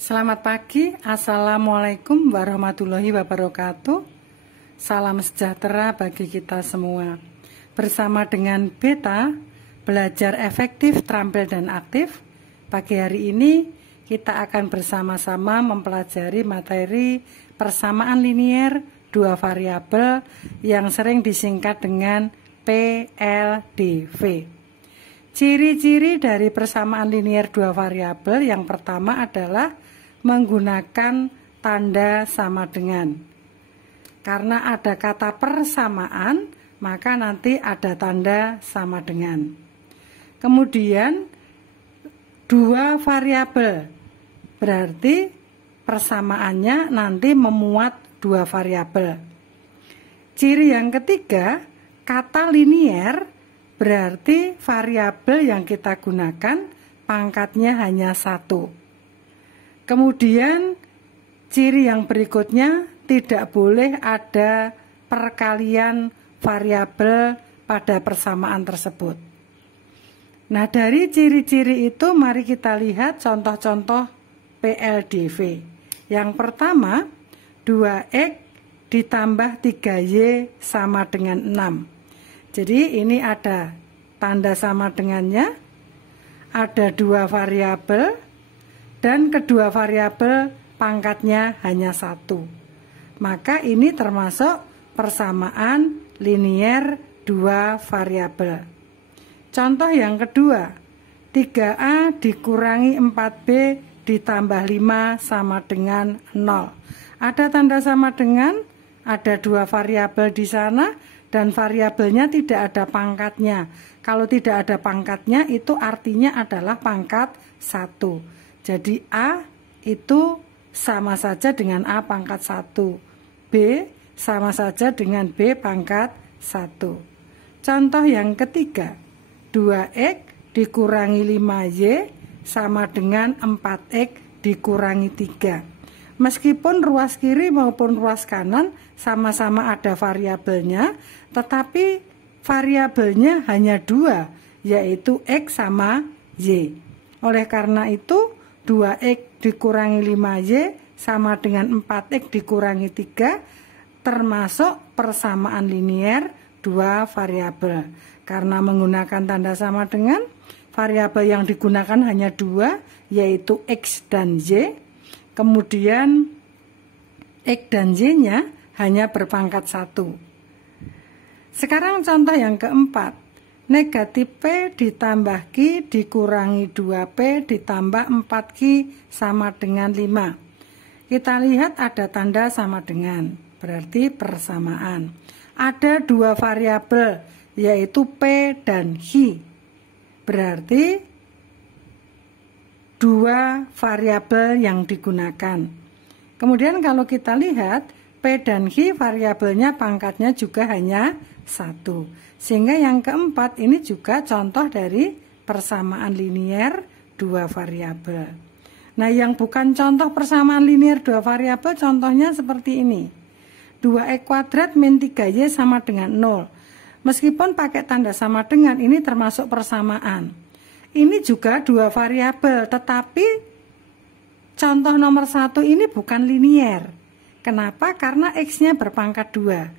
Selamat pagi, Assalamualaikum warahmatullahi wabarakatuh. Salam sejahtera bagi kita semua. Bersama dengan Beta, belajar efektif, terampil, dan aktif. Pagi hari ini kita akan bersama-sama mempelajari materi persamaan linier dua variabel yang sering disingkat dengan PLDV. Ciri-ciri dari persamaan linier dua variabel yang pertama adalah menggunakan tanda sama dengan. Karena ada kata persamaan, maka nanti ada tanda sama dengan. Kemudian dua variabel, berarti persamaannya nanti memuat dua variabel. Ciri yang ketiga, kata linier, berarti variabel yang kita gunakan pangkatnya hanya satu. Kemudian ciri yang berikutnya, tidak boleh ada perkalian variabel pada persamaan tersebut. Nah, dari ciri-ciri itu mari kita lihat contoh-contoh PLDV. Yang pertama, 2X ditambah 3Y sama dengan 6. Jadi ini ada tanda sama dengannya, ada dua variabel, dan kedua variabel pangkatnya hanya satu. Maka ini termasuk persamaan linier dua variabel. Contoh yang kedua, 3A dikurangi 4B ditambah 5 sama dengan 0. Ada tanda sama dengan, ada dua variabel di sana, dan variabelnya tidak ada pangkatnya. Kalau tidak ada pangkatnya, itu artinya adalah pangkat 1. Jadi A itu sama saja dengan A pangkat 1. B sama saja dengan B pangkat 1. Contoh yang ketiga, 2X dikurangi 5Y sama dengan 4X dikurangi 3. Meskipun ruas kiri maupun ruas kanan sama-sama ada variabelnya, tetapi variabelnya hanya dua, yaitu X sama Y. Oleh karena itu, 2X dikurangi 5Y sama dengan 4X dikurangi 3 termasuk persamaan linier dua variabel. Karena menggunakan tanda sama dengan, variabel yang digunakan hanya dua, yaitu X dan Y. Kemudian X dan Y-nya hanya berpangkat 1. Sekarang contoh yang keempat. Negatif P ditambah Q dikurangi 2P ditambah 4Q sama dengan 5. Kita lihat ada tanda sama dengan, berarti persamaan. Ada dua variabel, yaitu P dan Q. Berarti dua variabel yang digunakan. Kemudian kalau kita lihat, P dan Q variabelnya pangkatnya juga hanya 1. Sehingga yang keempat ini juga contoh dari persamaan linier dua variabel. Nah, yang bukan contoh persamaan linier dua variabel, contohnya seperti ini. 2X kuadrat min 3Y sama dengan 0. Meskipun pakai tanda sama dengan, ini termasuk persamaan. Ini juga dua variabel, tetapi contoh nomor 1 ini bukan linier. Kenapa? Karena X-nya berpangkat 2.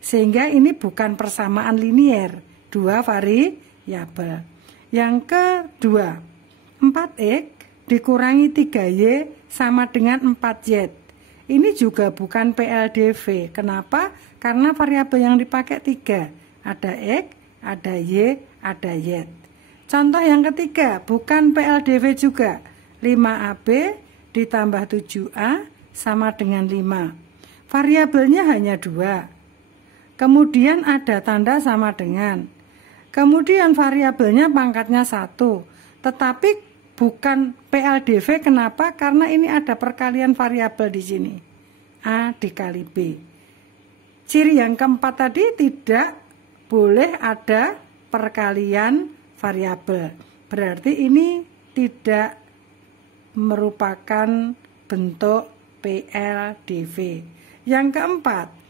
Sehingga ini bukan persamaan linier dua variabel. Yang kedua, 4X dikurangi 3Y sama dengan 4Z. Ini juga bukan PLDV. Kenapa? Karena variabel yang dipakai 3. Ada X, ada Y, ada Z. Contoh yang ketiga, bukan PLDV juga. 5AB ditambah 7A sama dengan 5. Variabelnya hanya 2. Kemudian ada tanda sama dengan. Kemudian variabelnya pangkatnya 1. Tetapi bukan PLDV. Kenapa? Karena ini ada perkalian variabel di sini. A dikali B. Ciri yang keempat tadi, tidak boleh ada perkalian variabel. Berarti ini tidak merupakan bentuk PLDV. Yang keempat,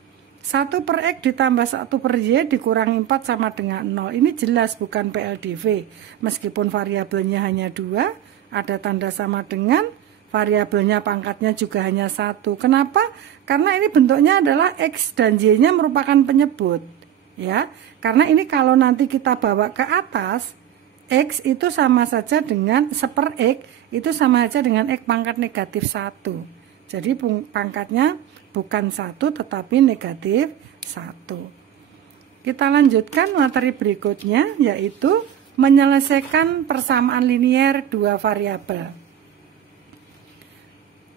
1 per X ditambah 1 per Y dikurangi 4 sama dengan 0. Ini jelas bukan PLDV. Meskipun variabelnya hanya 2, ada tanda sama dengan, variabelnya pangkatnya juga hanya 1. Kenapa? Karena ini bentuknya adalah X dan Y-nya merupakan penyebut. Ya, karena ini kalau nanti kita bawa ke atas, X itu sama saja dengan 1/X, itu sama saja dengan X pangkat negatif 1. Jadi pangkatnya bukan 1 tetapi negatif 1. Kita lanjutkan materi berikutnya, yaitu menyelesaikan persamaan linier dua variabel.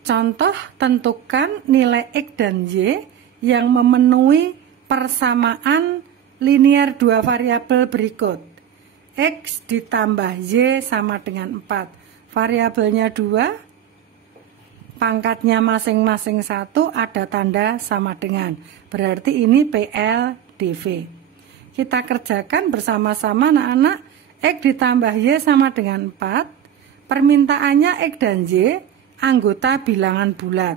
Contoh, tentukan nilai X dan Y yang memenuhi persamaan linier dua variabel berikut. X ditambah Y sama dengan 4. Variabelnya 2, pangkatnya masing-masing 1, ada tanda sama dengan. Berarti ini PLDV. Kita kerjakan bersama-sama anak-anak. X ditambah Y sama dengan 4. Permintaannya X dan Y anggota bilangan bulat.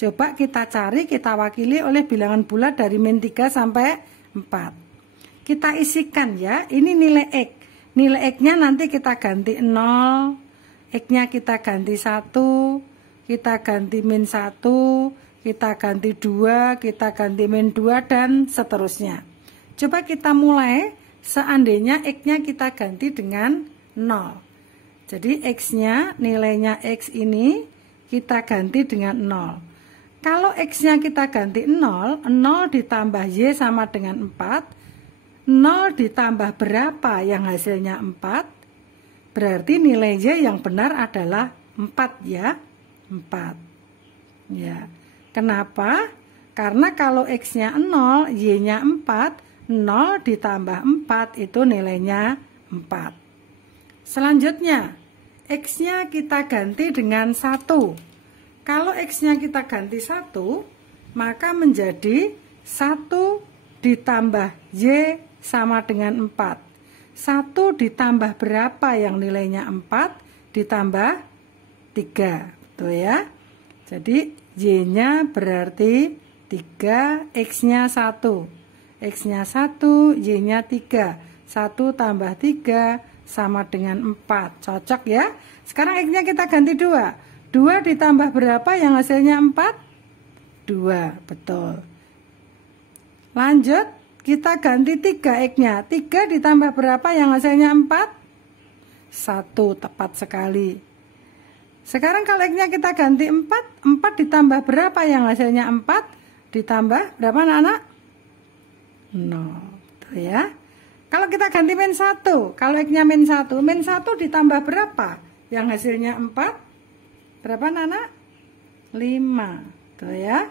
Coba kita cari, kita wakili oleh bilangan bulat dari min 3 sampai 4. Kita isikan ya, ini nilai X. Nilai X-nya nanti kita ganti 0, X-nya kita ganti 1, kita ganti min 1, kita ganti 2, kita ganti min 2, dan seterusnya. Coba kita mulai, seandainya X-nya kita ganti dengan 0. Jadi X-nya, nilainya X ini kita ganti dengan 0. Kalau X-nya kita ganti 0, 0 ditambah Y sama dengan 4. 0 ditambah berapa yang hasilnya 4? Berarti nilai Y yang benar adalah 4 ya. 4. Ya. Kenapa? Karena kalau X-nya 0, Y-nya 4, 0 ditambah 4 itu nilainya 4. Selanjutnya, X-nya kita ganti dengan 1. Kalau X-nya kita ganti 1, maka menjadi 1 ditambah Y sama dengan 4. 1 ditambah berapa yang nilainya 4? Ditambah 3. Betul ya? Jadi Y-nya berarti 3, X-nya 1. X-nya 1, Y-nya 3. 1 tambah 3 sama dengan 4. Cocok ya? Sekarang X-nya kita ganti 2. 2 ditambah berapa yang hasilnya 4? 2, betul. Lanjut, kita ganti 3 X-nya. 3 ditambah berapa yang hasilnya 4? 1, tepat sekali. Sekarang kalau X-nya kita ganti 4, 4 ditambah berapa yang hasilnya 4? Ditambah berapa anak-anak? 0, betul ya? Kalau kita ganti min 1, kalau X-nya min 1, min 1 ditambah berapa? Yang hasilnya 4, berapa anak-anak? 5, tuh ya.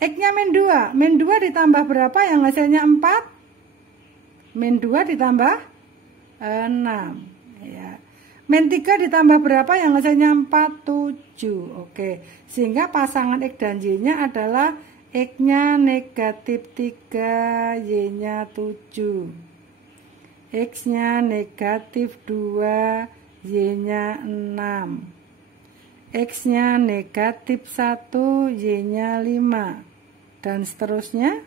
X-nya min 2 ditambah berapa? Yang hasilnya 4? Min 2 ditambah 6, ya. Min 3 ditambah berapa? Yang hasilnya 4? 7, oke. Sehingga pasangan X dan Y-nya adalah X-nya negatif 3, Y-nya 7. X-nya negatif 2, Y-nya 6. X-nya negatif 1, Y-nya 5. Dan seterusnya.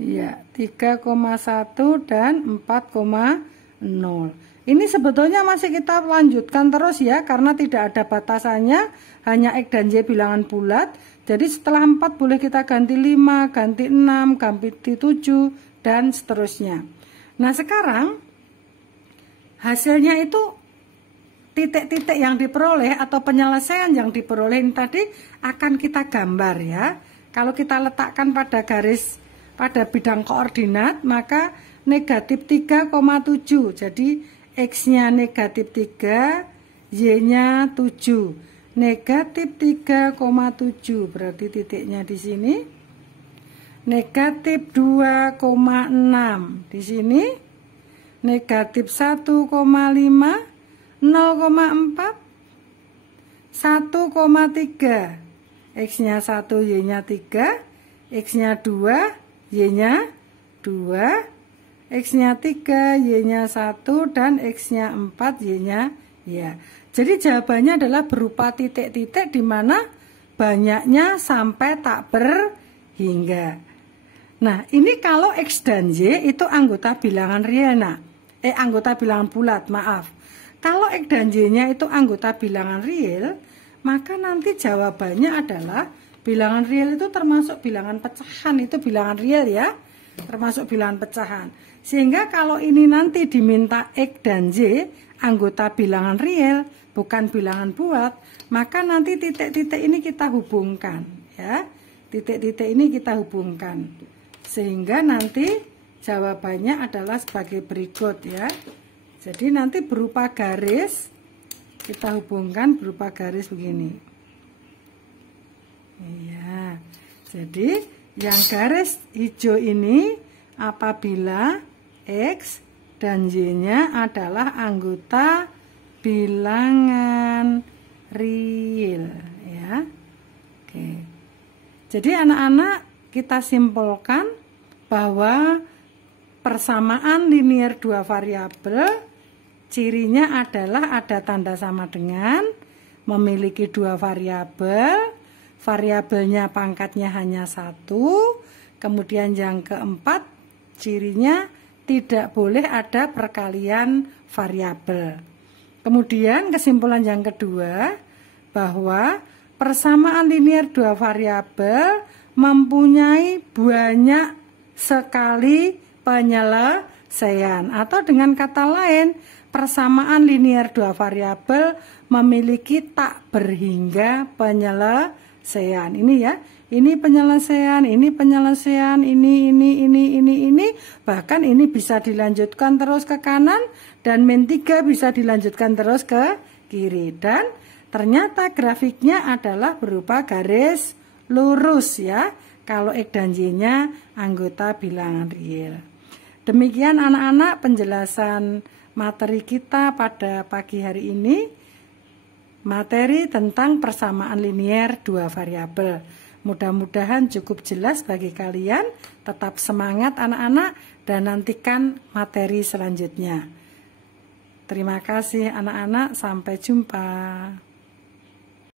Ya, 3,1 dan 4,0. Ini sebetulnya masih kita lanjutkan terus ya, karena tidak ada batasannya, hanya X dan Y bilangan bulat. Jadi setelah 4 boleh kita ganti 5, ganti 6, ganti 7, dan seterusnya. Nah sekarang hasilnya itu titik-titik yang diperoleh atau penyelesaian yang diperoleh ini tadi akan kita gambar ya. Kalau kita letakkan pada garis, pada bidang koordinat, maka negatif 3,7. Jadi X-nya negatif 3, Y-nya 7. Negatif 3,7 berarti titiknya di sini. Negatif 2,6 di sini. Negatif 1,5, 0,4, 1,3. X-nya 1, Y-nya 3. X-nya 2, Y-nya 2. X-nya 3, Y-nya 1, dan X-nya 4, Y-nya ya. Jadi jawabannya adalah berupa titik-titik di mana banyaknya sampai tak berhingga. Nah, ini kalau X dan Y itu anggota bilangan real. Nah, anggota bilangan bulat, maaf. Kalau X dan Y-nya itu anggota bilangan real, maka nanti jawabannya adalah bilangan real itu termasuk bilangan pecahan, itu bilangan real ya, termasuk bilangan pecahan. Sehingga kalau ini nanti diminta X dan Y anggota bilangan real, bukan bilangan bulat, maka nanti titik-titik ini kita hubungkan ya. Titik-titik ini kita hubungkan. Sehingga nanti jawabannya adalah sebagai berikut ya. Jadi nanti berupa garis, kita hubungkan berupa garis begini. Iya. Jadi yang garis hijau ini apabila X dan Y-nya adalah anggota bilangan real ya. Oke. Jadi anak-anak, kita simpulkan bahwa persamaan linier dua variabel cirinya adalah ada tanda sama dengan, memiliki dua variabel, variabelnya pangkatnya hanya satu, kemudian yang keempat cirinya tidak boleh ada perkalian variabel. Kemudian kesimpulan yang kedua bahwa persamaan linier dua variabel mempunyai banyak sekali penyelesaian, atau dengan kata lain persamaan linier dua variabel memiliki tak berhingga penyelesaian. Ini ya, ini penyelesaian, ini penyelesaian, ini, bahkan ini bisa dilanjutkan terus ke kanan dan min 3 bisa dilanjutkan terus ke kiri, dan ternyata grafiknya adalah berupa garis lurus ya, kalau X dan Y-nya anggota bilangan real. Demikian anak-anak penjelasan materi kita pada pagi hari ini, materi tentang persamaan linier dua variabel. Mudah-mudahan cukup jelas bagi kalian. Tetap semangat anak-anak dan nantikan materi selanjutnya. Terima kasih anak-anak, sampai jumpa.